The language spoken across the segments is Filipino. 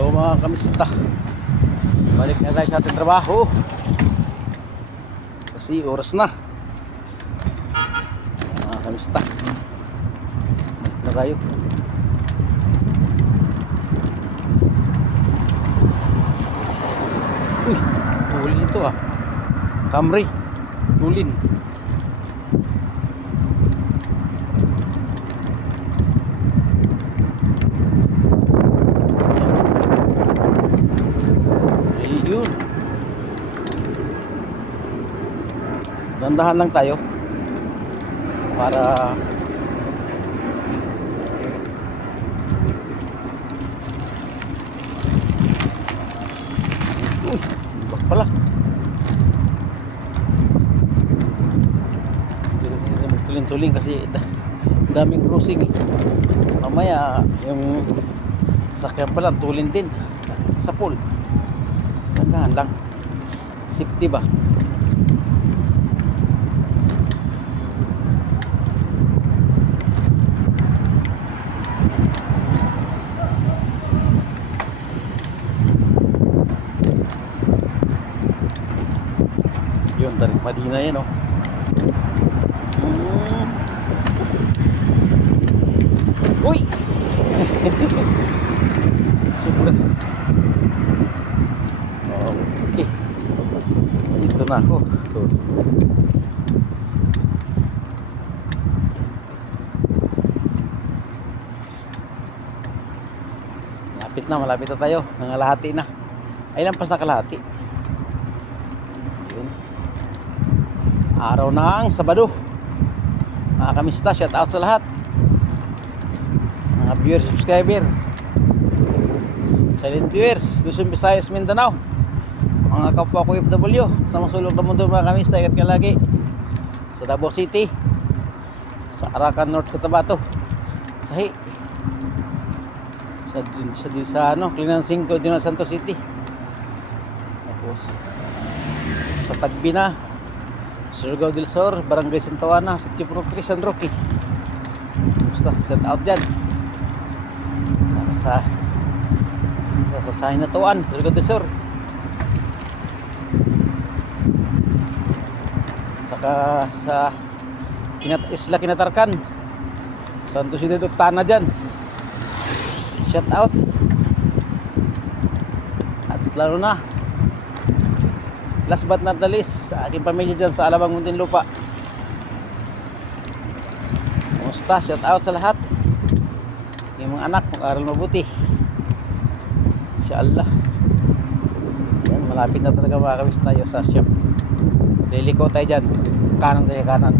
Hello mga kamista. Balik na tayo sa ating trabaho. Kasi oras na. Mga kamista. Balik na tayo. Uy, tulin ito ah. Camry. Tulin. Dandahan lang tayo para bak pala tuling-tuling kasi daming cruising eh. Mamaya yung sakyan pala tulin din sa pool. Dandahan lang, safety ba. Yun, Tarik Madina yan, oh. Uy! Sobra. Okay. Dito na ako. Malapit na tayo. Nangalahati na. Ay, lampas na kalahati. Araw ng Sabado. Mga kamista, shout out sa lahat. Mga viewers, subscriber, silent viewers, Luzon, Visayas, Mindanao, mga kapwa ko FW sa masulog na mundo mga kamista. Ingat ka lagi sa Davao City, sa Arakan, North Cotabato, Sahi, sa Cleanan 5, General Santos City, tapos sa Tagbina, Surigao del Sur, Barangay Santa Ana, sa Tipro San Roque. Basta set out dyan sa Hinatuan, Surigao del Sur, saka sa Isla Kinatarkan, Santo Ciudad Tana dyan. Shout out. At lalo na last but not the least, sa aking pamilya dyan sa Alabang, Muntinlupa. Kumusta? Shout out sa lahat. Yung mga anak, mag-aral mabuti. Inshallah. Yan, malapit na talaga makakawis tayo sa shop. Liliko tayo dyan. Kanan tayo, kanan.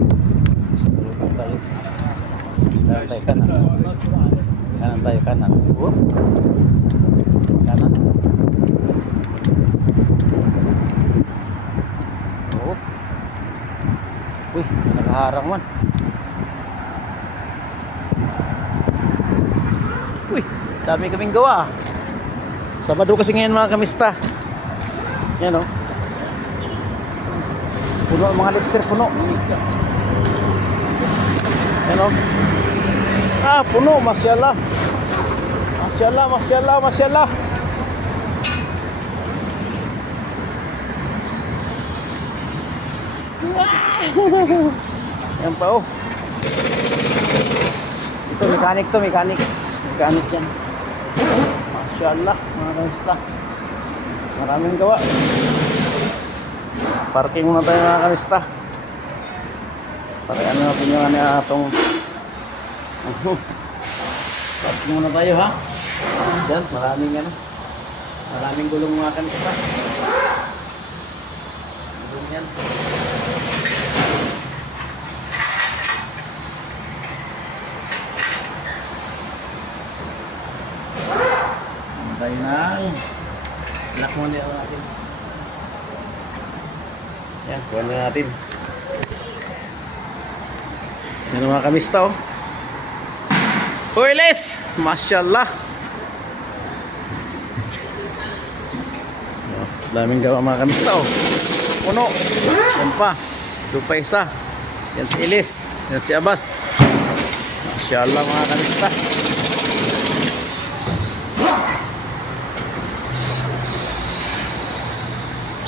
Sa tulungan tayo. Kanan tayo, kanan. Kanan tayo, kanan. Kanan. Uy, nakaharang man. Uy, dami kaming gawa. Sabado kasi ngayon mga kamista. Yan o. Puno ang mga lifter, puno. Yan o. Ah, puno, masyaallah. Masyaallah, masyaallah, masyaallah. Yan pa oh. Ito mekanik to, mekanik yan. Masyaallah mga kamista, maraming gawa. Parking muna tayo mga kamista. Para ano natin yung atong parking muna tayo ha. Yan, maraming gulong mga kamista. Gulong yan. Tayo nang lock muna natin. Yan, kuha na natin. Yan mga kamista oh. Huiles! Masyaallah. Daming gawa mga kamista oh. Puno. Yan pa. Lupa isa. Yan si Ilis. Yan si Abbas. Masyaallah mga kamista.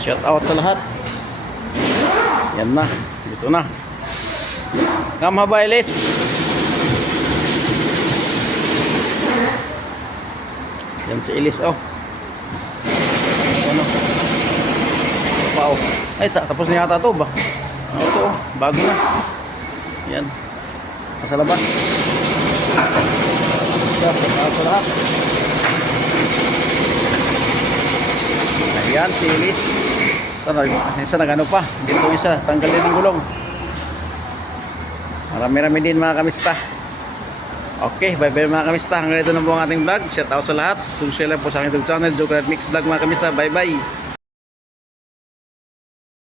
Shout out sa lahat. Yan na. Dito na. Come Habayles. Yan si Elise oh. Ano? Pao. Ay tapos na yata to ba? Ito oh. Bago na. Yan. Nasa labas. Shout out sa lahat. Ayan si Elise. Isa nagano pa. Dito isa. Tanggalin ng gulong. Marami-rami din mga kamista. Okay, bye-bye mga kamista. Hanggang dito na po ang ating vlog. Shout out sa lahat. Subscribe po sa aking YouTube channel, Joker Mix Vlog mga kamista. Bye-bye.